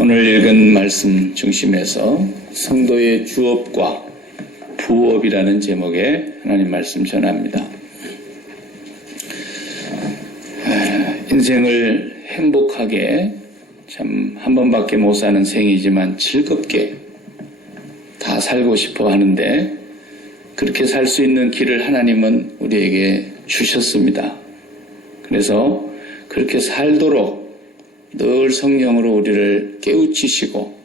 오늘 읽은 말씀 중심에서 성도의 주업과 부업이라는 제목의 하나님 말씀 전합니다. 인생을 행복하게 참 한 번밖에 못 사는 생이지만 즐겁게 다 살고 싶어 하는데 그렇게 살 수 있는 길을 하나님은 우리에게 주셨습니다. 그래서 그렇게 살도록 늘 성령으로 우리를 깨우치시고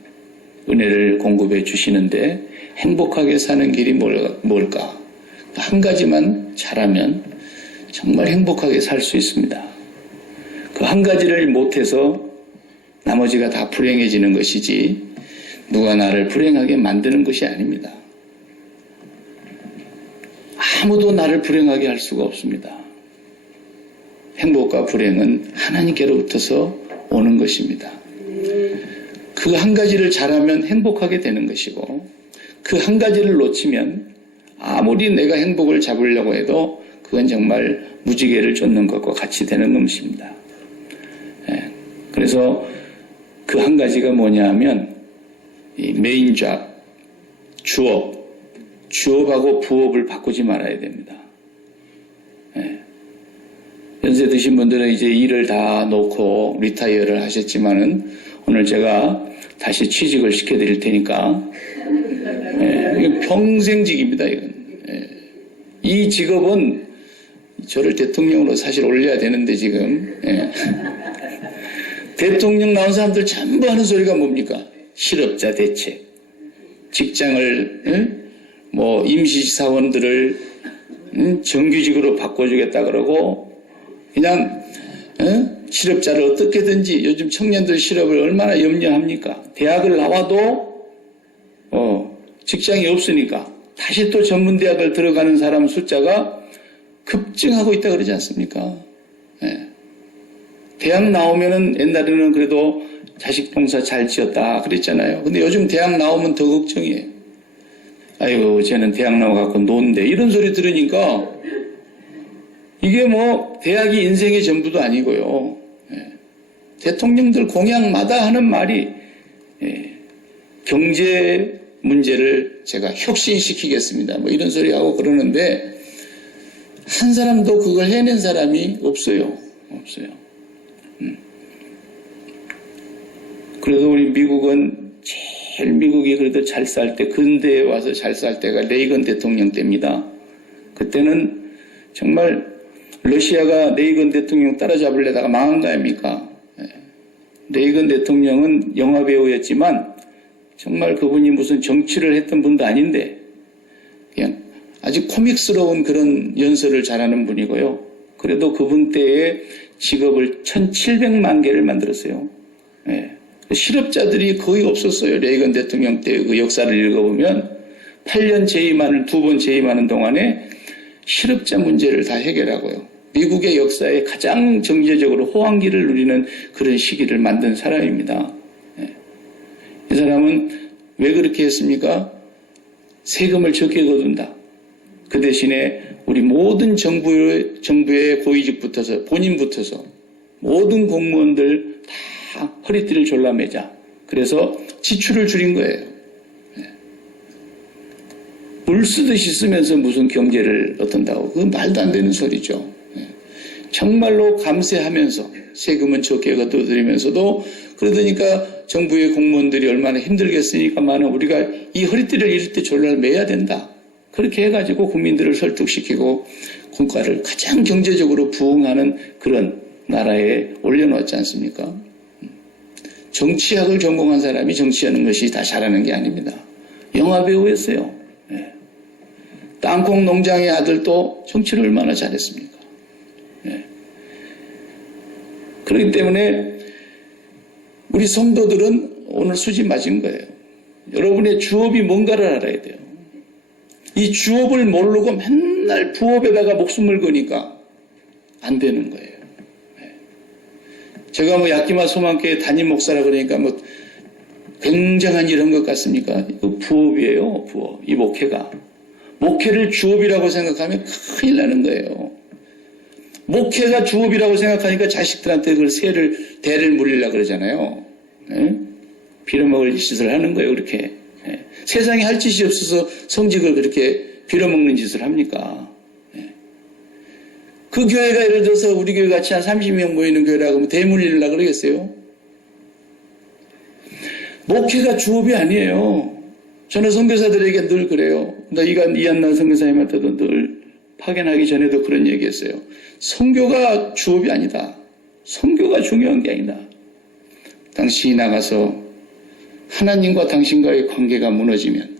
은혜를 공급해 주시는데 행복하게 사는 길이 뭘까? 한 가지만 잘하면 정말 행복하게 살 수 있습니다. 그 한 가지를 못해서 나머지가 다 불행해지는 것이지 누가 나를 불행하게 만드는 것이 아닙니다. 아무도 나를 불행하게 할 수가 없습니다. 행복과 불행은 하나님께로부터서 오는 것입니다. 그 한 가지를 잘하면 행복하게 되는 것이고 그 한 가지를 놓치면 아무리 내가 행복을 잡으려고 해도 그건 정말 무지개를 쫓는 것과 같이 되는 것입니다. 그래서 그 한 가지가 뭐냐 하면 이 메인 잡, 주업하고 부업을 바꾸지 말아야 됩니다. 연세 드신 분들은 이제 일을 다 놓고 리타이어를 하셨지만은 오늘 제가 다시 취직을 시켜드릴 테니까 이건 평생직입니다. 이건. 이 직업은 저를 대통령으로 사실 올려야 되는데 지금 대통령 나온 사람들 전부 하는 소리가 뭡니까? 실업자 대책, 직장을 임시사원들을 정규직으로 바꿔주겠다 그러고 그냥 실업자를 어떻게든지 요즘 청년들 실업을 얼마나 염려합니까? 대학을 나와도 직장이 없으니까 다시 또 전문대학을 들어가는 사람 숫자가 급증하고 있다 그러지 않습니까? 대학 나오면은 옛날에는 그래도 자식 봉사 잘 지었다 그랬잖아요. 근데 요즘 대학 나오면 더 걱정이에요. 아이고 쟤는 대학 나와갖고 논대 이런 소리 들으니까 이게 대학이 인생의 전부도 아니고요. 대통령들 공약마다 하는 말이 경제 문제를 제가 혁신시키겠습니다. 이런 소리 하고 그러는데 한 사람도 그걸 해낸 사람이 없어요. 그래도 우리 미국은 제일 미국이 그래도 잘 살 때 근대에 와서 잘 살 때가 레이건 대통령 때입니다. 그때는 정말 러시아가 레이건 대통령 따라잡으려다가 망한 거 아닙니까? 레이건 대통령은 영화배우였지만 정말 그분이 무슨 정치를 했던 분도 아닌데 그냥 아주 코믹스러운 그런 연설을 잘하는 분이고요. 그래도 그분 때에 직업을 1700만 개를 만들었어요. 실업자들이 거의 없었어요. 레이건 대통령 때 그 역사를 읽어보면 8년 재임하는 2번 재임하는 동안에 실업자 문제를 다 해결하고요. 미국의 역사에 가장 정제적으로 호황기를 누리는 그런 시기를 만든 사람입니다. 이 사람은 왜 그렇게 했습니까? 세금을 적게 거둔다. 그 대신에 우리 모든 정부의 고위직부터서 본인부터서 모든 공무원들 다 허리띠를 졸라매자. 그래서 지출을 줄인 거예요. 물 쓰듯이 쓰면서 무슨 경제를 얻는다고. 그건 말도 안 되는 소리죠. 정말로 감세하면서 세금은 적게 거둬들이면서도 그러니까 정부의 공무원들이 얼마나 힘들겠으니까만은 우리가 이 허리띠를 이럴 때 졸라매야 된다. 그렇게 해가지고 국민들을 설득시키고 국가를 가장 경제적으로 부흥하는 그런 나라에 올려놓았지 않습니까? 정치학을 전공한 사람이 정치하는 것이 다 잘하는 게 아닙니다. 영화배우였어요. 땅콩 농장의 아들도 정치를 얼마나 잘했습니까? 그렇기 때문에 우리 성도들은 오늘 수지 맞은 거예요. 여러분의 주업이 뭔가를 알아야 돼요. 이 주업을 모르고 맨날 부업에다가 목숨을 거니까 안 되는 거예요. 제가 야키마 소망교회 담임 목사라 그러니까 굉장한 일한 것 같습니까? 이거 부업이에요, 부업. 이 목회가. 목회를 주업이라고 생각하면 큰일 나는 거예요. 목회가 주업이라고 생각하니까 자식들한테 그걸 대를 물리려고 그러잖아요. 빌어먹을 짓을 하는 거예요, 그렇게. 예. 세상에 할 짓이 없어서 성직을 그렇게 빌어먹는 짓을 합니까? 예. 그 교회가 예를 들어서 우리 교회 같이 한 30명 모이는 교회라고 하면 대물리려고 그러겠어요? 목회가 주업이 아니에요. 저는 선교사들에게 늘 그래요. 이한나 선교사님한테도 늘 파견하기 전에도 그런 얘기했어요. 선교가 주업이 아니다. 선교가 중요한 게 아니다. 당신이 나가서 하나님과 당신과의 관계가 무너지면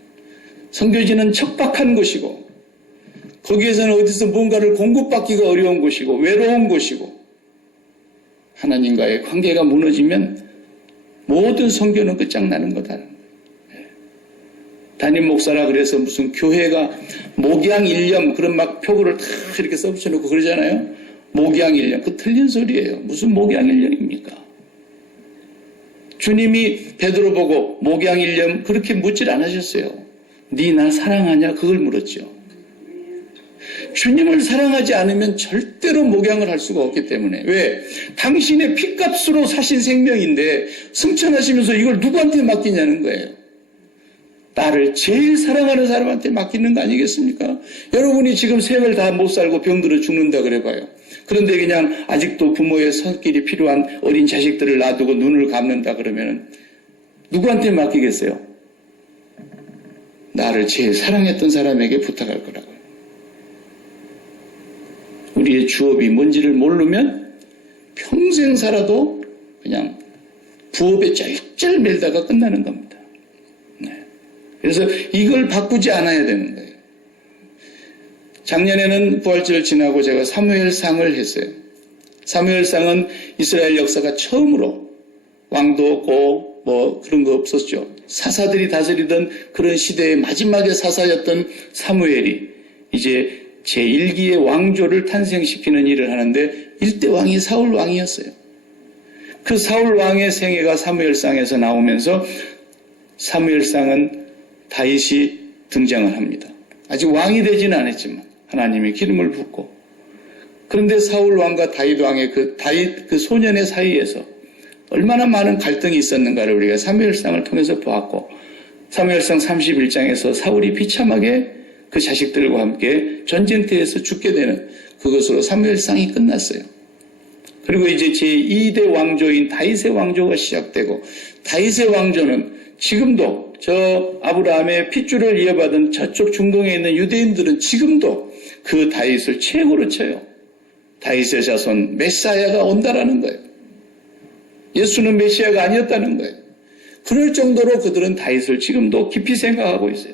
선교지는 척박한 곳이고 거기에서는 어디서 뭔가를 공급받기가 어려운 곳이고 외로운 곳이고 하나님과의 관계가 무너지면 모든 선교는 끝장나는 거다. 담임 목사라 그래서 무슨 교회가 목양일념 그런 막 표구를 다 이렇게 써붙여놓고 그러잖아요. 목양일념. 그 틀린 소리예요. 무슨 목양일념입니까? 주님이 베드로 보고 목양일념 그렇게 묻질 않으셨어요. 네 날 사랑하냐? 그걸 물었죠. 주님을 사랑하지 않으면 절대로 목양을 할 수가 없기 때문에. 왜? 당신의 피값으로 사신 생명인데 승천하시면서 이걸 누구한테 맡기냐는 거예요. 나를 제일 사랑하는 사람한테 맡기는 거 아니겠습니까? 여러분이 지금 생을 다 못 살고 병들어 죽는다 그래봐요. 그런데 그냥 아직도 부모의 손길이 필요한 어린 자식들을 놔두고 눈을 감는다 그러면 누구한테 맡기겠어요? 나를 제일 사랑했던 사람에게 부탁할 거라고요. 우리의 주업이 뭔지를 모르면 평생 살아도 그냥 부업에 쩔쩔 멜다가 끝나는 겁니다. 네. 그래서 이걸 바꾸지 않아야 되는 거예요. 작년에는 부활절을 지나고 제가 사무엘상을 했어요. 사무엘상은 이스라엘 역사가 처음으로 왕도 없고 뭐 그런 거 없었죠. 사사들이 다스리던 그런 시대의 마지막의 사사였던 사무엘이 이제 제1기의 왕조를 탄생시키는 일을 하는데 1대 왕이 사울 왕이었어요. 그 사울 왕의 생애가 사무엘상에서 나오면서 사무엘상은 다윗이 등장을 합니다. 아직 왕이 되지는 않았지만 하나님의 기름을 붓고 그런데 사울 왕과 다윗 왕의 다윗 소년의 사이에서 얼마나 많은 갈등이 있었는가를 우리가 사무엘상을 통해서 보았고 사무엘상 31장에서 사울이 비참하게 그 자식들과 함께 전쟁터에서 죽게 되는 그것으로 사무엘상이 끝났어요. 그리고 이제 제2대 왕조인 다윗의 왕조가 시작되고 다윗의 왕조는 지금도 저 아브라함의 핏줄을 이어받은 저쪽 중동에 있는 유대인들은 지금도 그 다윗을 최고로 쳐요. 다윗의 자손 메시아가 온다라는 거예요. 예수는 메시아가 아니었다는 거예요. 그럴 정도로 그들은 다윗을 지금도 깊이 생각하고 있어요.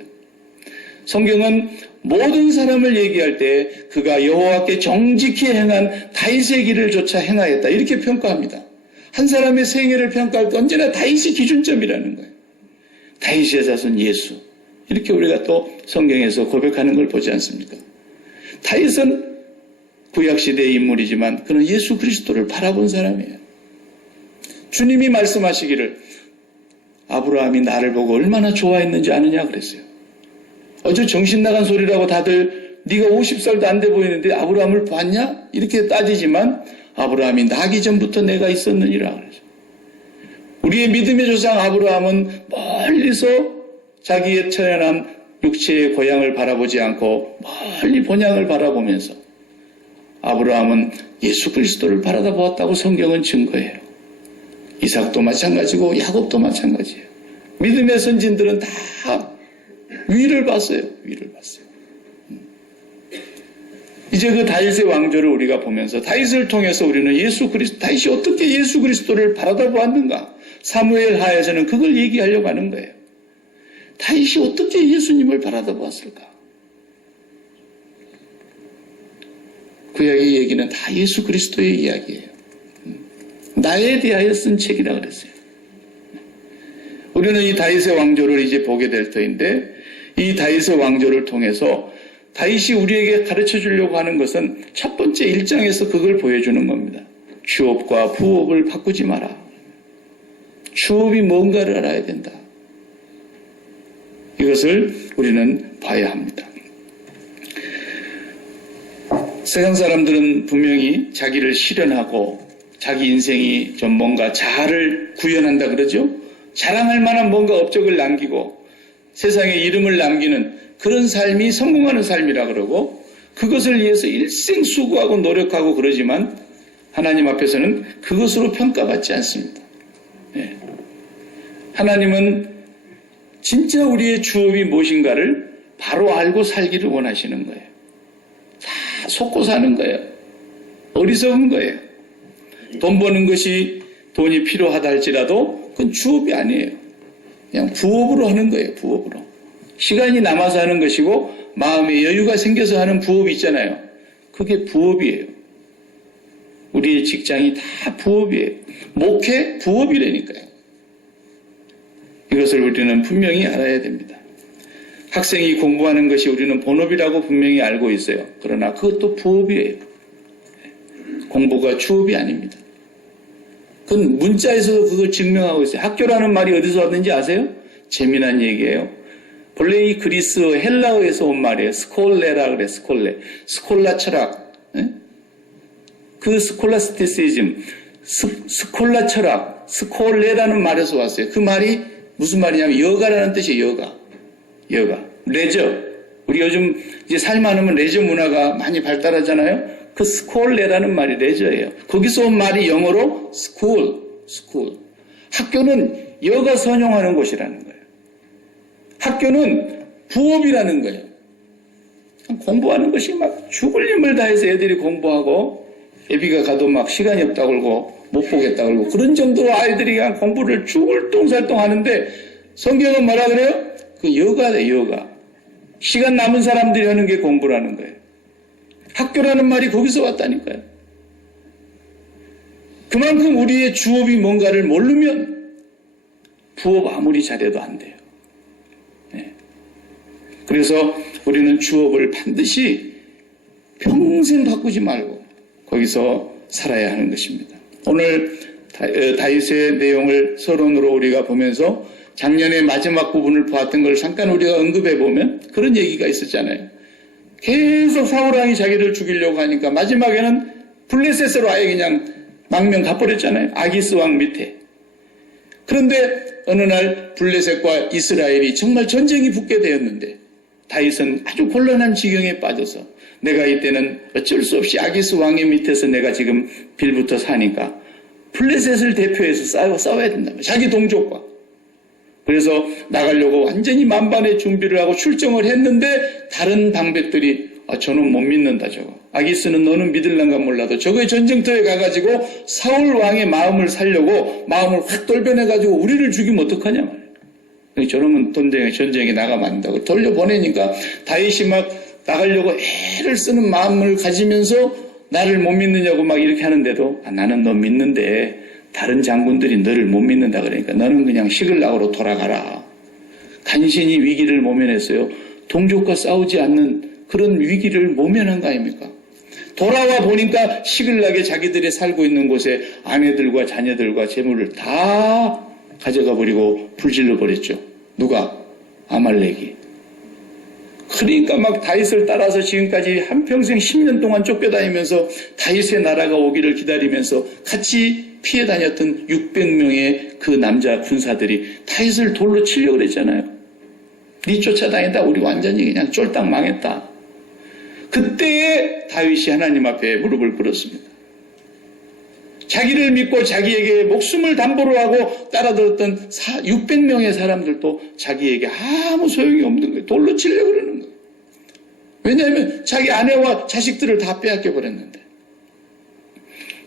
성경은 모든 사람을 얘기할 때 그가 여호와께 정직히 행한 다윗의 길을 조차 행하였다 이렇게 평가합니다. 한 사람의 생애를 평가할 때 언제나 다윗이 기준점이라는 거예요. 다윗의 자손 예수 이렇게 우리가 또 성경에서 고백하는 걸 보지 않습니까? 다윗은 구약시대의 인물이지만 그는 예수 그리스도를 바라본 사람이에요. 주님이 말씀하시기를 아브라함이 나를 보고 얼마나 좋아했는지 아느냐 그랬어요. 어제 정신 나간 소리라고 다들 네가 50살도 안 돼 보이는데 아브라함을 봤냐? 이렇게 따지지만 아브라함이 나기 전부터 내가 있었느니라 그러죠. 우리의 믿음의 조상 아브라함은 멀리서 자기의 처연한 육체의 고향을 바라보지 않고 멀리 본향을 바라보면서 아브라함은 예수 그리스도를 바라다 보았다고 성경은 증거해요. 이삭도 마찬가지고 야곱도 마찬가지예요. 믿음의 선진들은 다 위를 봤어요. 위를 봤어요. 이제 그 다윗의 왕조를 우리가 보면서 다윗을 통해서 우리는 다윗이 어떻게 예수 그리스도를 바라다 보았는가? 사무엘 하에서는 그걸 얘기하려고 하는 거예요. 다윗이 어떻게 예수님을 바라다 보았을까? 구약의 얘기는 다 예수 그리스도의 이야기예요. 나에 대하여 쓴 책이라 그랬어요. 우리는 이 다윗의 왕조를 이제 보게 될 터인데 이 다윗의 왕조를 통해서 다윗이 우리에게 가르쳐 주려고 하는 것은 첫 번째 1장에서 그걸 보여주는 겁니다. 주업과 부업을 바꾸지 마라. 주업이 뭔가를 알아야 된다. 이것을 우리는 봐야 합니다. 세상 사람들은 분명히 자기를 실현하고 자기 인생이 좀 뭔가 자아를 구현한다 그러죠. 자랑할 만한 뭔가 업적을 남기고 세상에 이름을 남기는 그런 삶이 성공하는 삶이라 그러고 그것을 위해서 일생 수고하고 노력하고 그러지만 하나님 앞에서는 그것으로 평가받지 않습니다. 예. 하나님은 진짜 우리의 주업이 무엇인가를 바로 알고 살기를 원하시는 거예요. 다 속고 사는 거예요. 어리석은 거예요. 돈 버는 것이 돈이 필요하다 할지라도 그건 주업이 아니에요. 그냥 부업으로 하는 거예요. 부업으로. 시간이 남아서 하는 것이고 마음에 여유가 생겨서 하는 부업이 있잖아요. 그게 부업이에요. 우리의 직장이 다 부업이에요. 목회 부업이라니까요. 이것을 우리는 분명히 알아야 됩니다. 학생이 공부하는 것이 우리는 본업이라고 분명히 알고 있어요. 그러나 그것도 부업이에요. 공부가 주업이 아닙니다. 그건 문자에서도 그걸 증명하고 있어요. 학교라는 말이 어디서 왔는지 아세요? 재미난 얘기예요. 본래 이 그리스 헬라어에서 온 말이에요. 스콜레라 그래, 스콜레. 스콜라 철학. 그 스콜라스티시즘, 스콜라 철학, 스콜레라는 말에서 왔어요. 그 말이 무슨 말이냐면 여가라는 뜻이에요. 여가. 레저. 우리 요즘 이제 살만하면 레저 문화가 많이 발달하잖아요. 그 스콜레라는 말이 레저예요. 거기서 온 말이 영어로 스쿨. 학교는 여가 선용하는 곳이라는 거예요. 학교는 부업이라는 거예요. 공부하는 것이 막 죽을 힘을 다해서 애들이 공부하고 애비가 가도 막 시간이 없다고 그러고 못 보겠다고 그러고 그런 정도로 아이들이 그냥 공부를 죽을 똥살똥 하는데 성경은 뭐라 그래요? 그 여가래, 여가. 시간 남은 사람들이 하는 게 공부라는 거예요. 학교라는 말이 거기서 왔다니까요. 그만큼 우리의 주업이 뭔가를 모르면 부업 아무리 잘해도 안 돼요. 네. 그래서 우리는 주업을 반드시 평생 바꾸지 말고 거기서 살아야 하는 것입니다. 오늘 다윗의 내용을 서론으로 우리가 보면서 작년에 마지막 부분을 보았던 걸 잠깐 우리가 언급해 보면 그런 얘기가 있었잖아요. 계속 사울왕이 자기를 죽이려고 하니까 마지막에는 블레셋으로 아예 그냥 망명 가버렸잖아요. 아기스 왕 밑에. 그런데 어느 날 블레셋과 이스라엘이 정말 전쟁이 붙게 되었는데 다윗은 아주 곤란한 지경에 빠져서 내가 이때는 어쩔 수 없이 아기스 왕의 밑에서 내가 지금 빌부터 사니까 블레셋을 대표해서 싸워야 된다. 자기 동족과. 그래서 나가려고 완전히 만반의 준비를 하고 출정을 했는데 다른 방백들이 저는 못 믿는다 저거. 아기스는 너는 믿을란가 몰라도 저거의 전쟁터에 가가지고 사울 왕의 마음을 살려고 마음을 확 돌변해가지고 우리를 죽이면 어떡하냐 말이에요. 저러면 전쟁에 나가면 안 된다고 돌려보내니까 다윗이 막 나가려고 애를 쓰는 마음을 가지면서 나를 못 믿느냐고 막 이렇게 하는데도 나는 너 믿는데 다른 장군들이 너를 못 믿는다 그러니까 너는 그냥 시글락으로 돌아가라. 간신히 위기를 모면했어요. 동족과 싸우지 않는 그런 위기를 모면한 거 아닙니까? 돌아와 보니까 시글락에 자기들이 살고 있는 곳에 아내들과 자녀들과 재물을 다 가져가 버리고 불질러 버렸죠. 누가? 아말렉이. 그러니까 막 다윗을 따라서 지금까지 한평생 10년 동안 쫓겨다니면서 다윗의 나라가 오기를 기다리면서 같이 피해 다녔던 600명의 그 남자 군사들이 다윗을 돌로 치려고 그랬잖아요. 니 쫓아다니다 우리 완전히 그냥 쫄딱 망했다. 그때에 다윗이 하나님 앞에 무릎을 꿇었습니다. 자기를 믿고 자기에게 목숨을 담보로 하고 따라들었던 600명의 사람들도 자기에게 아무 소용이 없는 거예요. 돌로 치려고 그러는 거예요. 왜냐하면 자기 아내와 자식들을 다 빼앗겨 버렸는데.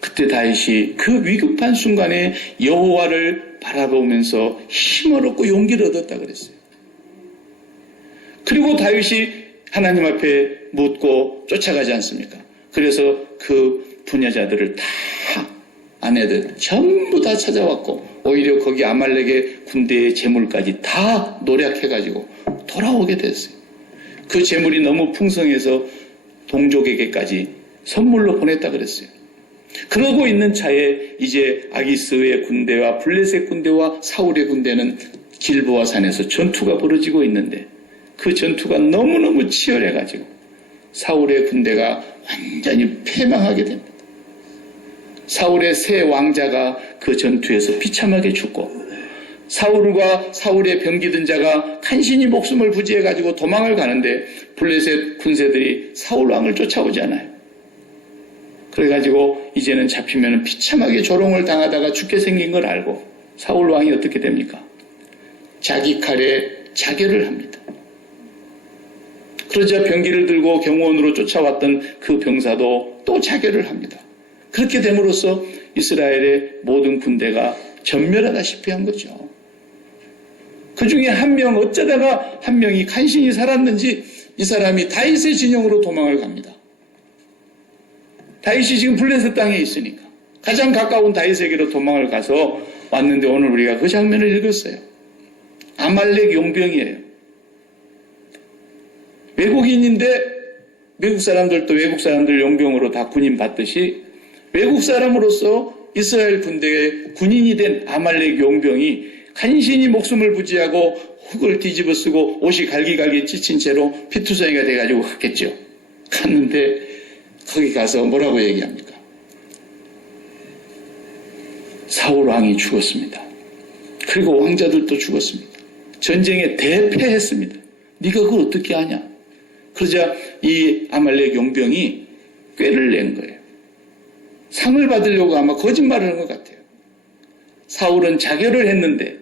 그때 다윗이 그 위급한 순간에 여호와를 바라보면서 힘을 얻고 용기를 얻었다 그랬어요. 그리고 다윗이 하나님 앞에 묻고 쫓아가지 않습니까? 그래서 그 부녀자들을 다 아내들 전부 다 찾아왔고 오히려 거기 아말렉의 군대의 재물까지 다 노략해가지고 돌아오게 됐어요. 그 재물이 너무 풍성해서 동족에게까지 선물로 보냈다 그랬어요. 그러고 있는 차에 이제 아기스의 군대와 블레셋 군대와 사울의 군대는 길보아 산에서 전투가 벌어지고 있는데 그 전투가 너무너무 치열해가지고 사울의 군대가 완전히 패망하게 됩니다. 사울의 새 왕자가 그 전투에서 비참하게 죽고 사울과 사울의 병기든 자가 간신히 목숨을 부지해가지고 도망을 가는데 블레셋 군세들이 사울 왕을 쫓아오잖아요. 그래가지고 이제는 잡히면 비참하게 조롱을 당하다가 죽게 생긴 걸 알고 사울 왕이 어떻게 됩니까? 자기 칼에 자결을 합니다. 그러자 병기를 들고 경호원으로 쫓아왔던 그 병사도 또 자결을 합니다. 그렇게 됨으로써 이스라엘의 모든 군대가 전멸하다시피 한 거죠. 그 중에 한 명, 어쩌다가 한 명이 간신히 살았는지 이 사람이 다윗의 진영으로 도망을 갑니다. 다윗이 지금 블레셋 땅에 있으니까 가장 가까운 다윗에게로 도망을 가서 왔는데 오늘 우리가 그 장면을 읽었어요. 아말렉 용병이에요. 외국인인데 미국 사람들도 외국 사람들 용병으로 다 군인 받듯이 외국 사람으로서 이스라엘 군대의 군인이 된 아말렉 용병이 간신히 목숨을 부지하고 흙을 뒤집어 쓰고 옷이 갈기갈기 찢힌 채로 피투성이가 돼가지고 갔겠죠. 갔는데 거기 가서 뭐라고 얘기합니까? 사울 왕이 죽었습니다. 그리고 왕자들도 죽었습니다. 전쟁에 대패했습니다. 네가 그걸 어떻게 하냐? 그러자 이 아말렉 용병이 꾀를 낸 거예요. 상을 받으려고 아마 거짓말을 한 것 같아요. 사울은 자결을 했는데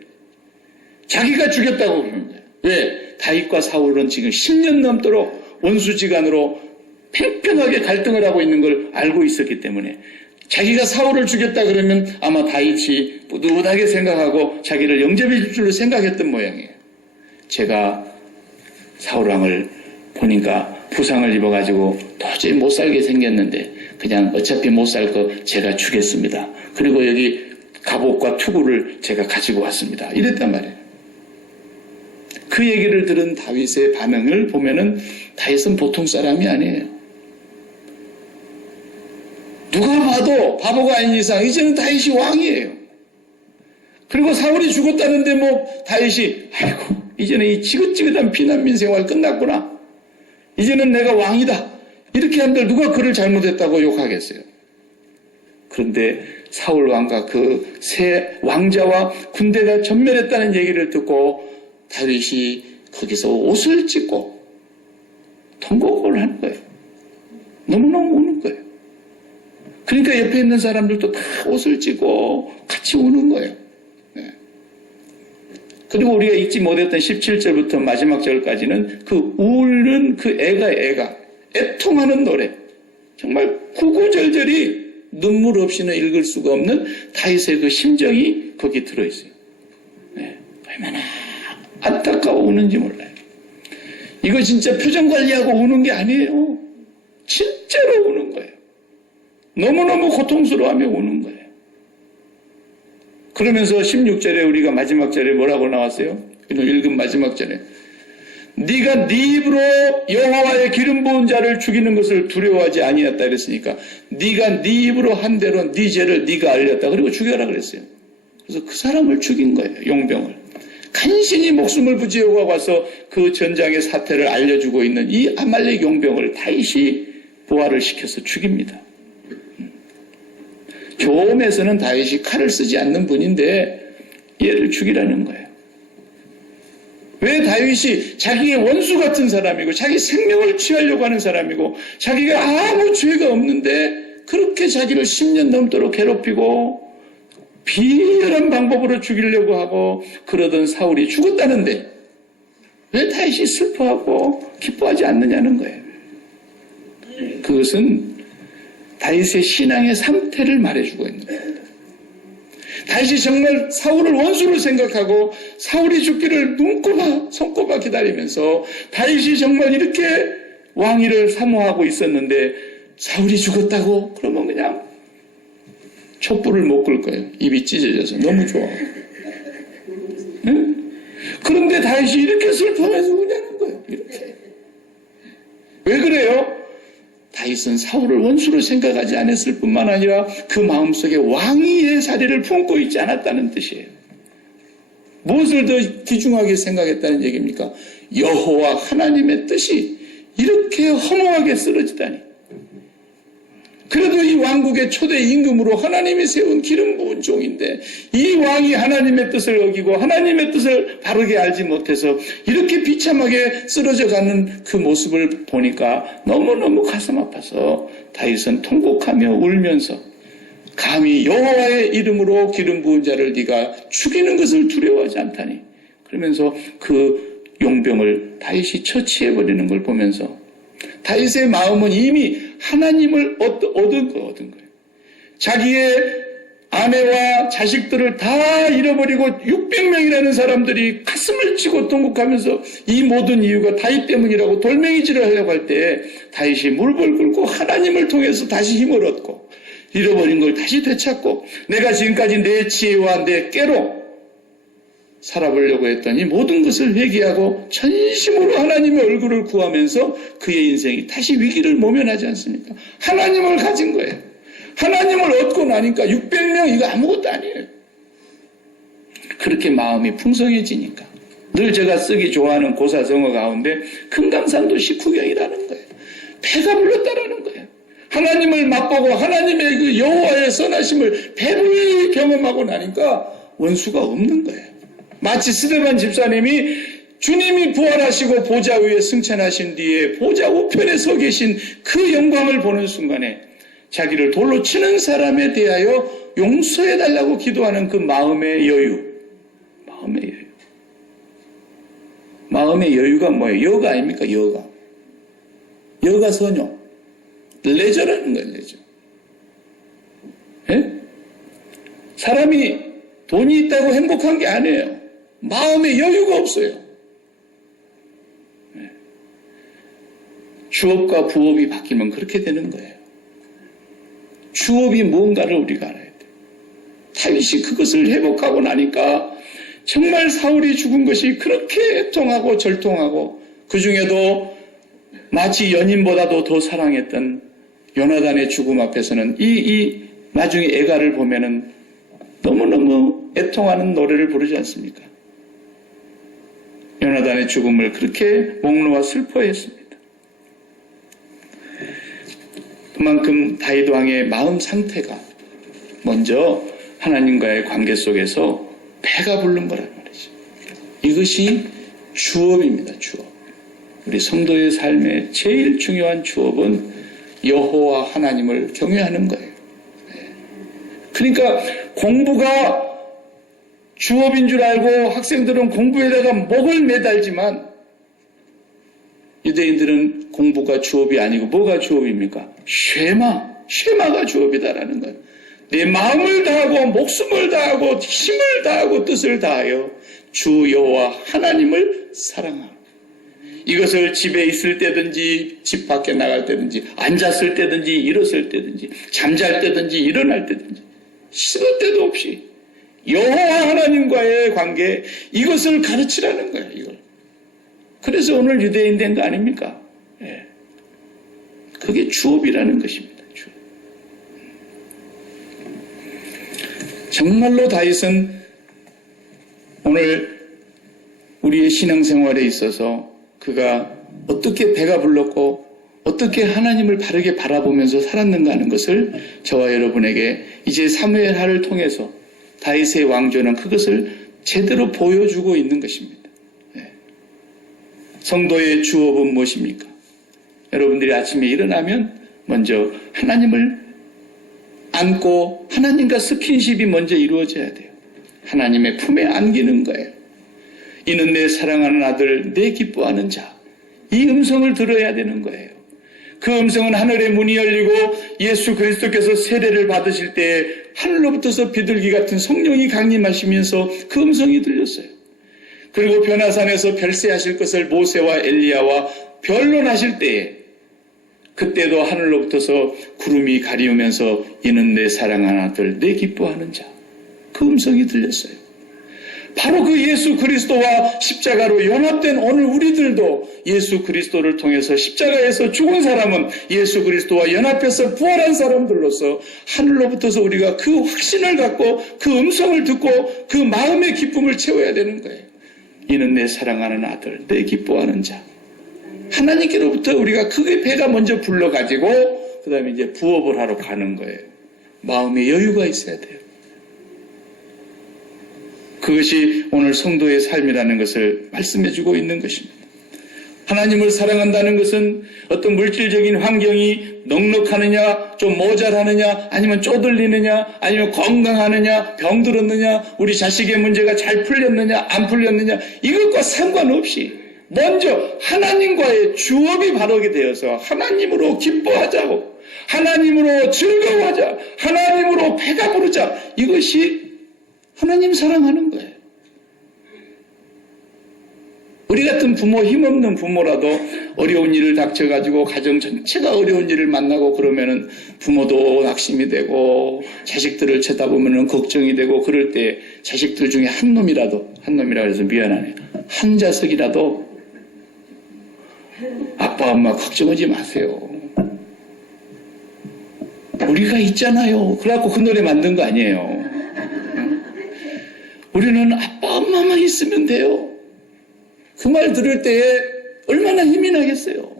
자기가 죽였다고 그러는 거예요. 왜? 다윗과 사울은 지금 10년 넘도록 원수지간으로 팽팽하게 갈등을 하고 있는 걸 알고 있었기 때문에 자기가 사울을 죽였다 그러면 아마 다윗이 뿌듯하게 생각하고 자기를 영접해 줄 줄로 생각했던 모양이에요. 제가 사울왕을 보니까 부상을 입어가지고 도저히 못 살게 생겼는데 그냥 어차피 못 살 거 제가 주겠습니다. 그리고 여기 갑옷과 투구를 제가 가지고 왔습니다. 이랬단 말이에요. 그 얘기를 들은 다윗의 반응을 보면은 다윗은 보통 사람이 아니에요. 누가 봐도 바보가 아닌 이상 이제는 다윗이 왕이에요. 그리고 사울이 죽었다는데 뭐 다윗이 아이고 이제는 이 지긋지긋한 피난민 생활 끝났구나. 이제는 내가 왕이다. 이렇게 한들 누가 그를 잘못했다고 욕하겠어요. 그런데 사울 왕과 그 새 왕자와 군대가 전멸했다는 얘기를 듣고 다윗이 거기서 옷을 찢고 통곡을 하는 거예요. 너무너무 우는 거예요. 그러니까 옆에 있는 사람들도 다 옷을 찢고 같이 우는 거예요. 네. 그리고 우리가 잊지 못했던 17절부터 마지막 절까지는 그 우는 그 애가 애통하는 노래, 정말 구구절절이 눈물 없이는 읽을 수가 없는 다윗의 그 심정이 거기 들어있어요. 네. 얼마나 안타까워 우는지 몰라요. 이거 진짜 표정 관리하고 우는 게 아니에요. 진짜로 우는 거예요. 너무너무 고통스러워하며 우는 거예요. 그러면서 16절에 우리가 마지막 절에 뭐라고 나왔어요? 읽은 마지막 절에 네가 네 입으로 여호와의 기름 부은 자를 죽이는 것을 두려워하지 아니했다 그랬으니까 네가 네 입으로 한 대로 네 죄를 네가 알렸다. 그리고 죽여라 그랬어요. 그래서 그 사람을 죽인 거예요. 용병을. 간신히 목숨을 부지하고 와서 그 전장의 사태를 알려주고 있는 이 아말렉 용병을 다윗이 부활을 시켜서 죽입니다. 교험에서는 다윗이 칼을 쓰지 않는 분인데 얘를 죽이라는 거예요. 왜 다윗이 자기의 원수 같은 사람이고 자기 생명을 취하려고 하는 사람이고 자기가 아무 죄가 없는데 그렇게 자기를 10년 넘도록 괴롭히고 비열한 방법으로 죽이려고 하고 그러던 사울이 죽었다는데 왜 다윗이 슬퍼하고 기뻐하지 않느냐는 거예요. 그것은 다윗의 신앙의 상태를 말해주고 있는 겁니다. 다윗이 정말 사울을 원수로 생각하고 사울이 죽기를 손꼽아 기다리면서 다윗이 정말 이렇게 왕위를 사모하고 있었는데 사울이 죽었다고? 그러면 그냥 촛불을 못 끌 거예요. 입이 찢어져서 너무 좋아. 응? 그런데 다윗이 이렇게 슬퍼하면서 우냐는 거예요. 이렇게. 왜 그래요? 다윗은 사울을 원수로 생각하지 않았을 뿐만 아니라 그 마음속에 왕위의 자리를 품고 있지 않았다는 뜻이에요. 무엇을 더 귀중하게 생각했다는 얘기입니까? 여호와 하나님의 뜻이 이렇게 허무하게 쓰러지다니. 그래도 이 왕국의 초대 임금으로 하나님이 세운 기름 부은 종인데 이 왕이 하나님의 뜻을 어기고 하나님의 뜻을 바르게 알지 못해서 이렇게 비참하게 쓰러져 가는 그 모습을 보니까 너무너무 가슴 아파서 다윗은 통곡하며 울면서 감히 여호와의 이름으로 기름 부은 자를 네가 죽이는 것을 두려워하지 않다니, 그러면서 그 용병을 다윗이 처치해버리는 걸 보면서 다윗의 마음은 이미 하나님을 얻은 거예요. 자기의 아내와 자식들을 다 잃어버리고 600명이라는 사람들이 가슴을 치고 통곡하면서 이 모든 이유가 다윗 때문이라고 돌멩이질을 하려고 할 때 다윗이 물불 끓고 하나님을 통해서 다시 힘을 얻고 잃어버린 걸 다시 되찾고 내가 지금까지 내 지혜와 내 깨로 살아보려고 했더니 모든 것을 회개하고 전심으로 하나님의 얼굴을 구하면서 그의 인생이 다시 위기를 모면하지 않습니까? 하나님을 가진 거예요. 하나님을 얻고 나니까 600명 이거 아무것도 아니에요. 그렇게 마음이 풍성해지니까 늘 제가 쓰기 좋아하는 고사성어 가운데 금강산도 식후경이라는 거예요. 배가 불렀다라는 거예요. 하나님을 맛보고 하나님의 그 여호와의 선하심을 배불리 경험하고 나니까 원수가 없는 거예요. 마치 스데반 집사님이 주님이 부활하시고 보좌 위에 승천하신 뒤에 보좌 우편에 서 계신 그 영광을 보는 순간에 자기를 돌로 치는 사람에 대하여 용서해달라고 기도하는 그 마음의 여유. 마음의 여유가 뭐예요? 여가 아닙니까? 여가 선용. 레저라는 거예요, 레저. 예? 사람이 돈이 있다고 행복한 게 아니에요. 마음의 여유가 없어요. 예. 주업과 부업이 바뀌면 그렇게 되는 거예요. 주업이 무언가를 우리가 알아야 돼요. 다윗이 그것을 회복하고 나니까 정말 사울이 죽은 것이 그렇게 애통하고 절통하고 그 중에도 마치 연인보다도 더 사랑했던 요나단의 죽음 앞에서는 이 나중에 애가를 보면은 너무너무 애통하는 노래를 부르지 않습니까? 요나단의 죽음을 그렇게 목놓아 슬퍼했습니다. 그만큼 다윗 왕의 마음 상태가 먼저 하나님과의 관계 속에서 배가 부른 거란 말이죠. 이것이 주업입니다. 주업. 우리 성도의 삶의 제일 중요한 주업은 여호와 하나님을 경외하는 거예요. 그러니까 공부가 주업인 줄 알고 학생들은 공부에다가 목을 매달지만 유대인들은 공부가 주업이 아니고 뭐가 주업입니까? 쉐마가 주업이다라는 거예요. 내 마음을 다하고 목숨을 다하고 힘을 다하고 뜻을 다하여 주 여호와 하나님을 사랑하라. 이것을 집에 있을 때든지 집 밖에 나갈 때든지 앉았을 때든지 일었을 때든지 잠잘 때든지 일어날 때든지 쉬는 때도 없이 여호와 하나님과의 관계, 이것을 가르치라는 거예요. 이걸. 그래서 오늘 유대인 된 거 아닙니까? 예. 그게 주업이라는 것입니다. 주업. 정말로 다윗은 오늘 우리의 신앙생활에 있어서 그가 어떻게 배가 불렀고 어떻게 하나님을 바르게 바라보면서 살았는가 하는 것을 저와 여러분에게 이제 사무엘하를 통해서 다윗의 왕조는 그것을 제대로 보여주고 있는 것입니다. 네. 성도의 주업은 무엇입니까? 여러분들이 아침에 일어나면 먼저 하나님을 안고 하나님과 스킨십이 먼저 이루어져야 돼요. 하나님의 품에 안기는 거예요. 이는 내 사랑하는 아들, 내 기뻐하는 자. 이 음성을 들어야 되는 거예요. 그 음성은 하늘의 문이 열리고 예수 그리스도께서 세례를 받으실 때 하늘로부터서 비둘기 같은 성령이 강림하시면서 그 음성이 들렸어요. 그리고 변화산에서 별세하실 것을 모세와 엘리야와 변론하실 때에 그때도 하늘로부터서 구름이 가리우면서 이는 내 사랑하는 아들, 내 기뻐하는 자. 그 음성이 들렸어요. 바로 그 예수 그리스도와 십자가로 연합된 오늘 우리들도 예수 그리스도를 통해서 십자가에서 죽은 사람은 예수 그리스도와 연합해서 부활한 사람들로서 하늘로부터서 우리가 그 확신을 갖고 그 음성을 듣고 그 마음의 기쁨을 채워야 되는 거예요. 이는 내 사랑하는 아들, 내 기뻐하는 자. 하나님께로부터 우리가 그게 배가 먼저 불러가지고 그 다음에 이제 부업을 하러 가는 거예요. 마음에 여유가 있어야 돼요. 그것이 오늘 성도의 삶이라는 것을 말씀해주고 있는 것입니다. 하나님을 사랑한다는 것은 어떤 물질적인 환경이 넉넉하느냐, 좀 모자라느냐, 아니면 쪼들리느냐, 아니면 건강하느냐, 병들었느냐, 우리 자식의 문제가 잘 풀렸느냐, 안 풀렸느냐, 이것과 상관없이 먼저 하나님과의 주업이 바르게 되어서 하나님으로 기뻐하자고, 하나님으로 즐거워하자, 하나님으로 배가 부르자, 이것이 하나님 사랑하는 거예요. 우리 같은 부모, 힘없는 부모라도 어려운 일을 닥쳐가지고 가정 전체가 어려운 일을 만나고 그러면은 부모도 낙심이 되고 자식들을 쳐다보면은 걱정이 되고 그럴 때 자식들 중에 한 놈이라고 해서 미안하네요. 한 자석이라도 아빠, 엄마 걱정하지 마세요. 우리가 있잖아요. 그래갖고 그 노래 만든 거 아니에요. 우리는 아빠, 엄마만 있으면 돼요. 그 말 들을 때에 얼마나 힘이 나겠어요.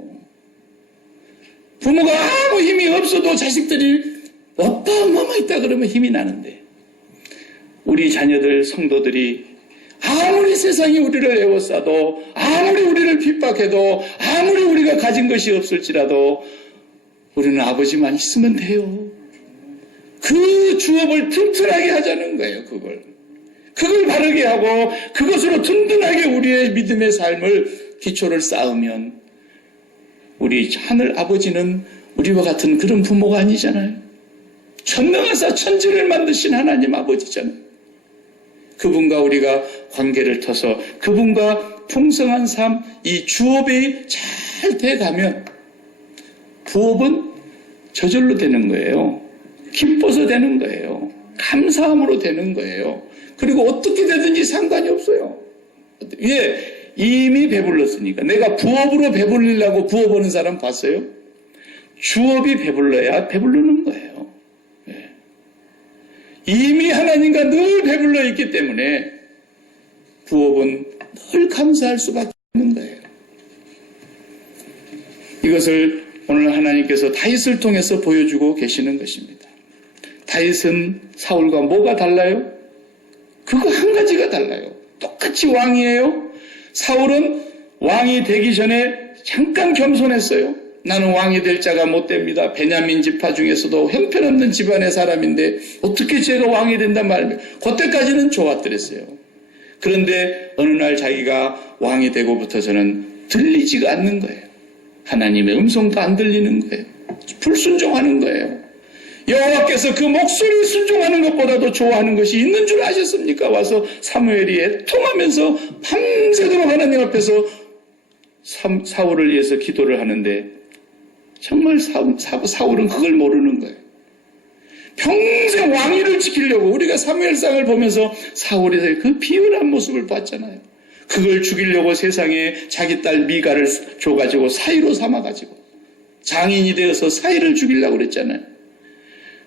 부모가 아무 힘이 없어도 자식들이 아빠, 엄마만 있다 그러면 힘이 나는데 우리 자녀들, 성도들이 아무리 세상이 우리를 애워싸도 아무리 우리를 핍박해도 아무리 우리가 가진 것이 없을지라도 우리는 아버지만 있으면 돼요. 그 주업을 튼튼하게 하자는 거예요. 그걸 바르게 하고 그것으로 든든하게 우리의 믿음의 삶을 기초를 쌓으면 우리 하늘 아버지는 우리와 같은 그런 부모가 아니잖아요. 전능하사 천지를 만드신 하나님 아버지잖아요. 그분과 우리가 관계를 터서 그분과 풍성한 삶, 이 주업이 잘 돼가면 부업은 저절로 되는 거예요. 기뻐서 되는 거예요. 감사함으로 되는 거예요. 그리고 어떻게 되든지 상관이 없어요. 왜? 이미 배불렀으니까. 내가 부업으로 배불리려고 부업하는 사람 봤어요? 주업이 배불러야 배부르는 거예요. 네. 이미 하나님과 늘 배불러 있기 때문에 부업은 늘 감사할 수밖에 없는 거예요. 이것을 오늘 하나님께서 다윗을 통해서 보여주고 계시는 것입니다. 다윗은 사울과 뭐가 달라요? 그거 한 가지가 달라요. 똑같이 왕이에요. 사울은 왕이 되기 전에 잠깐 겸손했어요. 나는 왕이 될 자가 못 됩니다. 베냐민 지파 중에서도 형편없는 집안의 사람인데 어떻게 제가 왕이 된단 말입니까? 그때까지는 좋았더랬어요. 그런데 어느 날 자기가 왕이 되고부터서는 들리지가 않는 거예요. 하나님의 음성도 안 들리는 거예요. 불순종하는 거예요. 여호와께서 그 목소리 순종하는 것보다도 좋아하는 것이 있는 줄 아셨습니까? 와서 사무엘이 애통하면서 밤새도록 하나님 앞에서 사울을 위해서 기도를 하는데 정말 사울은 그걸 모르는 거예요. 평생 왕위를 지키려고 우리가 사무엘상을 보면서 사울의 그 비열한 모습을 봤잖아요. 그걸 죽이려고 세상에 자기 딸 미가를 줘가지고 사위로 삼아가지고 장인이 되어서 사위를 죽이려고 그랬잖아요.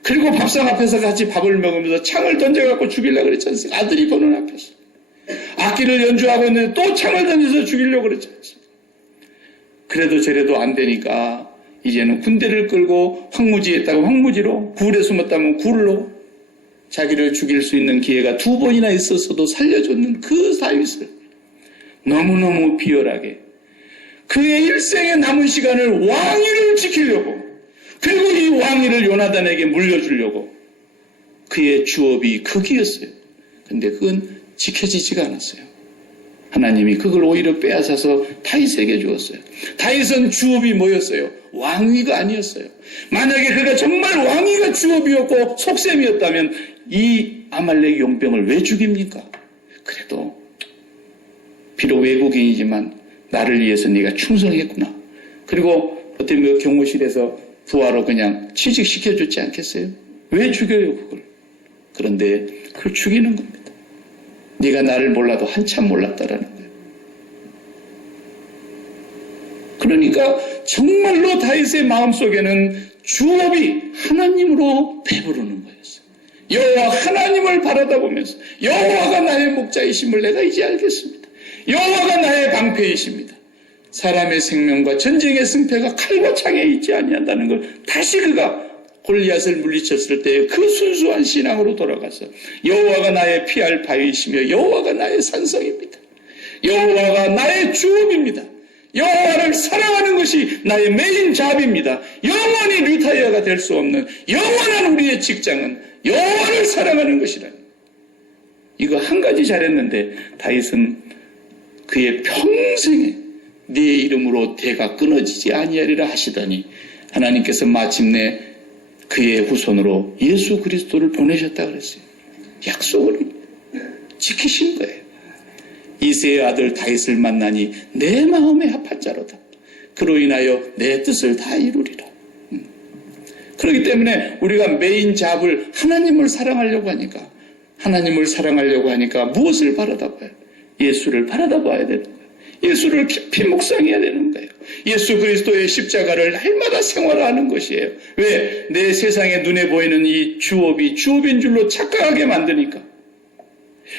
그리고 밥상 앞에서 같이 밥을 먹으면서 창을 던져갖고 죽이려고 그랬지 않습니까? 아들이 보는 앞에서. 악기를 연주하고 있는데 또 창을 던져서 죽이려고 그랬지 않습니까? 그래도 저래도 안 되니까 이제는 군대를 끌고 황무지에 있다가 황무지로, 굴에 숨었다면 굴로 자기를 죽일 수 있는 기회가 2번이나 있었어도 살려줬는 그 다윗을 너무너무 비열하게 그의 일생의 남은 시간을 왕위를 지키려고 그리고 이 왕위를 요나단에게 물려주려고 그의 주업이 거기였어요. 근데 그건 지켜지지가 않았어요. 하나님이 그걸 오히려 빼앗아서 다윗에게 주었어요. 다윗은 주업이 뭐였어요? 왕위가 아니었어요. 만약에 그가 정말 왕위가 주업이었고 속셈이었다면 이 아말렉 용병을 왜 죽입니까? 그래도 비록 외국인이지만 나를 위해서 네가 충성했구나. 그리고 어떤 경호실에서 부하로 그냥 취직시켜줬지 않겠어요? 왜 죽여요 그걸? 그런데 그걸 죽이는 겁니다. 네가 나를 몰라도 한참 몰랐다라는 거예요. 그러니까 정말로 다윗의 마음속에는 주업이 하나님으로 배부르는 거였어요. 여호와 하나님을 바라다 보면서 여호와가 나의 목자이심을 내가 이제 알겠습니다. 여호와가 나의 방패이십니다. 사람의 생명과 전쟁의 승패가 칼과 창에 있지 아니한다는 걸 다시 그가 골리앗을 물리쳤을 때 그 순수한 신앙으로 돌아가서 여호와가 나의 피할 바위이시며 여호와가 나의 산성입니다. 여호와가 나의 주업입니다. 여호와를 사랑하는 것이 나의 메인 잡입니다. 영원히 리타이어가 될 수 없는 영원한 우리의 직장은 여호와를 사랑하는 것이라니. 이거 한 가지 잘했는데 다윗은 그의 평생에 네 이름으로 대가 끊어지지 아니하리라 하시더니 하나님께서 마침내 그의 후손으로 예수 그리스도를 보내셨다 그랬어요. 약속을 지키신 거예요. 이새의 아들 다윗을 만나니 내 마음에 합한 자로다. 그로 인하여 내 뜻을 다 이루리라. 그렇기 때문에 우리가 메인 잡을 하나님을 사랑하려고 하니까 무엇을 바라다 봐요? 예수를 바라다 봐야 되는 거예요. 예수를 깊이 묵상해야 되는 거예요. 예수 그리스도의 십자가를 날마다 생활하는 것이에요. 왜? 내 세상에 눈에 보이는 이 주업이 주업인 줄로 착각하게 만드니까.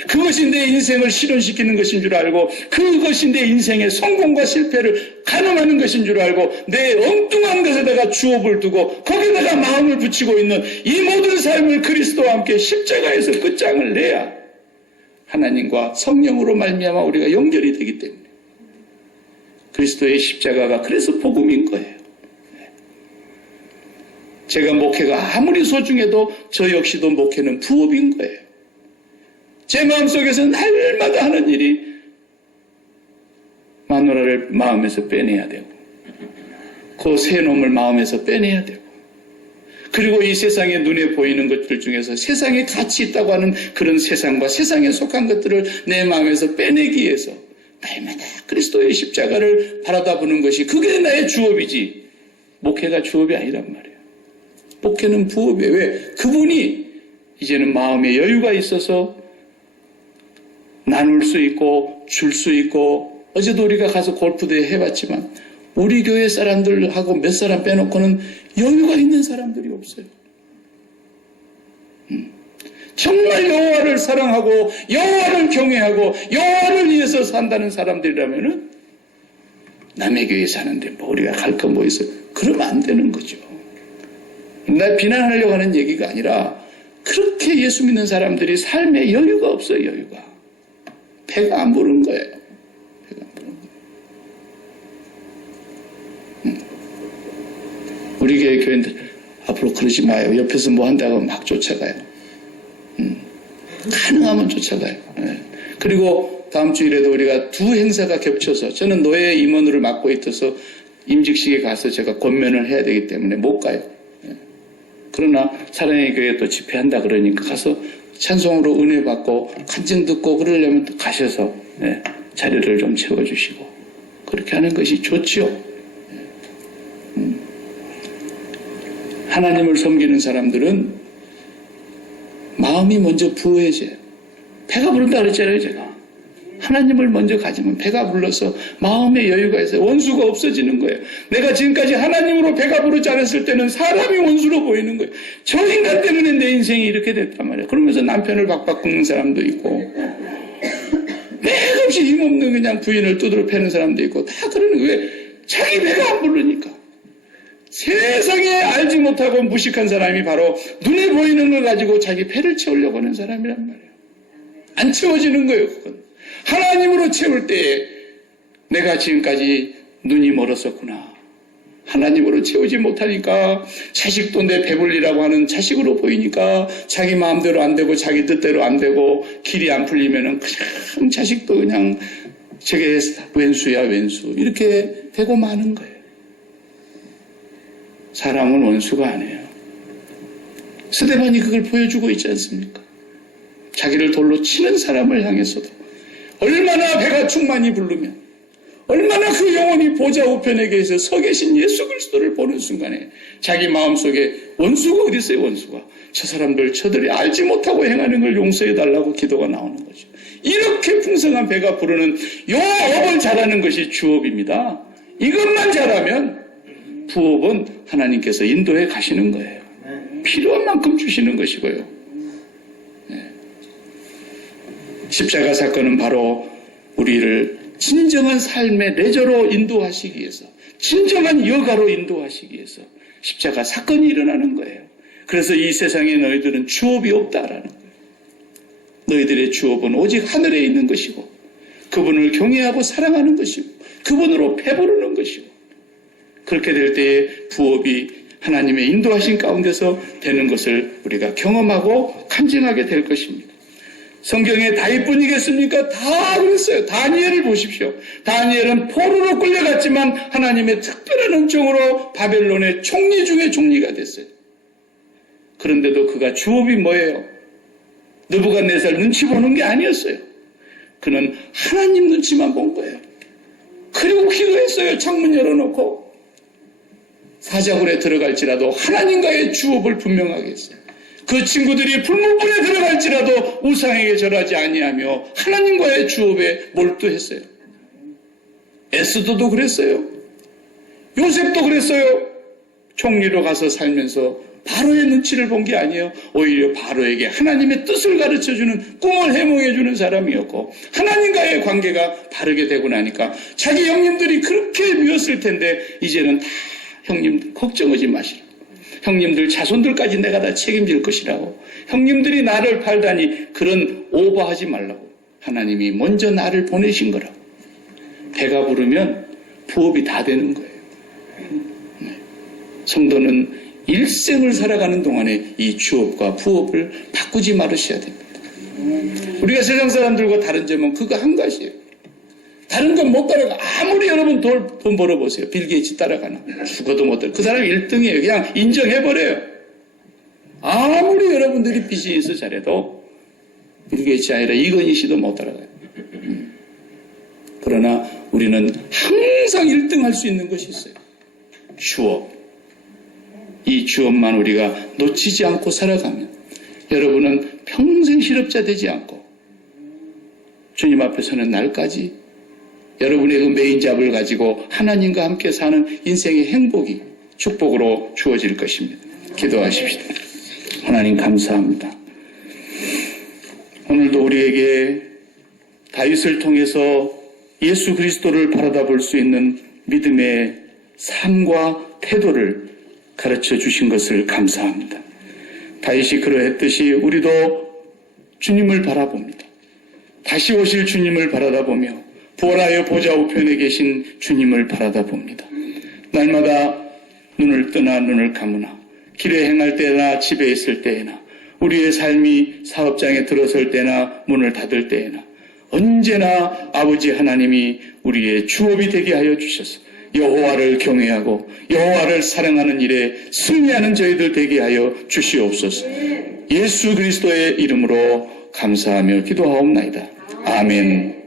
그것이 내 인생을 실현시키는 것인 줄 알고 그것이 내 인생의 성공과 실패를 가늠하는 것인 줄 알고 내 엉뚱한 것에다가 주업을 두고 거기다가 마음을 붙이고 있는 이 모든 삶을 그리스도와 함께 십자가에서 끝장을 내야 하나님과 성령으로 말미암아 우리가 연결이 되기 때문에 그리스도의 십자가가 그래서 복음인 거예요. 제가 목회가 아무리 소중해도 저 역시도 목회는 부업인 거예요. 제 마음속에서 날마다 하는 일이 마누라를 마음에서 빼내야 되고 그 새 놈을 마음에서 빼내야 되고 그리고 이 세상에 눈에 보이는 것들 중에서 세상에 가치 있다고 하는 그런 세상과 세상에 속한 것들을 내 마음에서 빼내기 위해서 날마다 그리스도의 십자가를 바라다 보는 것이 그게 나의 주업이지 목회가 주업이 아니란 말이에요. 목회는 부업이에요. 왜? 그분이 이제는 마음에 여유가 있어서 나눌 수 있고 줄 수 있고 어제도 우리가 가서 골프대회 해봤지만 우리 교회 사람들하고 몇 사람 빼놓고는 여유가 있는 사람들이 없어요. 정말 여호와를 사랑하고 여호와를 경외하고 여호와를 위해서 산다는 사람들이라면은 남의 교회 사는데 뭐 우리가 갈 거 뭐 있어? 그러면 안 되는 거죠. 나 비난하려고 하는 얘기가 아니라 그렇게 예수 믿는 사람들이 삶에 여유가 없어요. 여유가. 배가 안 부른 거예요. 배가 안 부른 거예요. 우리 교회 교인들 앞으로 그러지 마요. 옆에서 뭐 한다고 막 쫓아가요. 가능하면 쫓아가요. 네. 그리고 다음 주일에도 우리가 두 행사가 겹쳐서 저는 노예 임원으로 맡고 있어서 임직식에 가서 제가 권면을 해야 되기 때문에 못 가요. 네. 그러나 사랑의 교회에 또 집회한다 그러니까 가서 찬송으로 은혜 받고 간증 듣고 그러려면 또 가셔서 네, 자리를 좀 채워주시고 그렇게 하는 것이 좋지요. 하나님을 섬기는 사람들은 마음이 먼저 부어져요. 배가 부른다 그랬잖아요. 제가 하나님을 먼저 가지면 배가 불러서 마음의 여유가 있어요. 원수가 없어지는 거예요. 내가 지금까지 하나님으로 배가 부르지 않았을 때는 사람이 원수로 보이는 거예요. 저 인간 때문에 내 인생이 이렇게 됐단 말이에요. 그러면서 남편을 박박 긁는 사람도 있고 맥없이 힘없는 그냥 부인을 두드러 패는 사람도 있고 다 그러는 거예요. 왜? 자기 배가 안 부르니까. 세상에 알지 못하고 무식한 사람이 바로 눈에 보이는 걸 가지고 자기 배를 채우려고 하는 사람이란 말이에요. 안 채워지는 거예요. 그건. 하나님으로 채울 때에 내가 지금까지 눈이 멀었었구나. 하나님으로 채우지 못하니까 자식도 내 배불리라고 하는 자식으로 보이니까 자기 마음대로 안 되고 자기 뜻대로 안 되고 길이 안 풀리면은 그냥 자식도 그냥 저게 왼수야 왼수 이렇게 되고 마는 거예요. 사람은 원수가 아니에요. 스데반이 그걸 보여주고 있지 않습니까? 자기를 돌로 치는 사람을 향해서도 얼마나 배가 충만히 부르면 얼마나 그 영혼이 보좌 우편에 계셔 서 계신 예수 그리스도를 보는 순간에 자기 마음속에 원수가 어디 있어요? 원수가. 저 사람들 저들이 알지 못하고 행하는 걸 용서해달라고 기도가 나오는 거죠. 이렇게 풍성한 배가 부르는 요 업을 잘하는 것이 주업입니다. 이것만 잘하면 부업은 하나님께서 인도해 가시는 거예요. 필요한 만큼 주시는 것이고요. 십자가 사건은 바로 우리를 진정한 삶의 레저로 인도하시기 위해서, 진정한 여가로 인도하시기 위해서 십자가 사건이 일어나는 거예요. 그래서 이 세상에 너희들은 주업이 없다라는 거예요. 너희들의 주업은 오직 하늘에 있는 것이고 그분을 경외하고 사랑하는 것이고 그분으로 배부르는 것이고, 그렇게 될 때에 부업이 하나님의 인도하신 가운데서 되는 것을 우리가 경험하고 간증하게 될 것입니다. 성경에 다윗뿐이겠습니까? 다 그랬어요. 다니엘을 보십시오. 다니엘은 포로로 끌려갔지만 하나님의 특별한 은총으로 바벨론의 총리 중에 총리가 됐어요. 그런데도 그가 주업이 뭐예요? 느부갓네살 눈치 보는 게 아니었어요. 그는 하나님 눈치만 본 거예요. 그리고 기도했어요. 창문 열어놓고. 사자굴에 들어갈지라도 하나님과의 주업을 분명하게 했어요. 그 친구들이 불문불에 들어갈지라도 우상에게 절하지 아니하며 하나님과의 주업에 몰두했어요. 에스더도 그랬어요. 요셉도 그랬어요. 총리로 가서 살면서 바로의 눈치를 본 게 아니에요. 오히려 바로에게 하나님의 뜻을 가르쳐주는, 꿈을 해몽해주는 사람이었고, 하나님과의 관계가 바르게 되고 나니까 자기 형님들이 그렇게 미웠을 텐데 이제는 다 형님 걱정하지 마시라. 형님들 자손들까지 내가 다 책임질 것이라고. 형님들이 나를 팔다니 그런 오버하지 말라고. 하나님이 먼저 나를 보내신 거라고. 배가 부르면 부업이 다 되는 거예요. 성도는 일생을 살아가는 동안에 이 주업과 부업을 바꾸지 말으셔야 됩니다. 우리가 세상 사람들과 다른 점은 그거 한 가지예요. 다른 건 못 따라가. 아무리 여러분 돈 벌어보세요. 빌 게이츠 따라가나. 죽어도 못 따라. 그 사람이 1등이에요. 그냥 인정해버려요. 아무리 여러분들이 비즈니스 잘해도 빌 게이츠 아니라 이건희 씨도 못 따라가요. 그러나 우리는 항상 1등 할 수 있는 것이 있어요. 주업. 이 주업만 우리가 놓치지 않고 살아가면 여러분은 평생 실업자 되지 않고 주님 앞에 서는 날까지 여러분의 그 메인잡을 가지고 하나님과 함께 사는 인생의 행복이 축복으로 주어질 것입니다. 기도하십시오. 하나님 감사합니다. 오늘도 우리에게 다윗을 통해서 예수 그리스도를 바라다 볼 수 있는 믿음의 삶과 태도를 가르쳐 주신 것을 감사합니다. 다윗이 그러했듯이 우리도 주님을 바라봅니다. 다시 오실 주님을 바라다보며 부활하여 보좌 우편에 계신 주님을 바라다봅니다. 날마다 눈을 뜨나 눈을 감으나 길에 행할 때나 집에 있을 때에나 우리의 삶이 사업장에 들어설 때나 문을 닫을 때에나 언제나 아버지 하나님이 우리의 주업이 되게 하여 주셔서 여호와를 경외하고 여호와를 사랑하는 일에 승리하는 저희들 되게 하여 주시옵소서. 예수 그리스도의 이름으로 감사하며 기도하옵나이다. 아멘.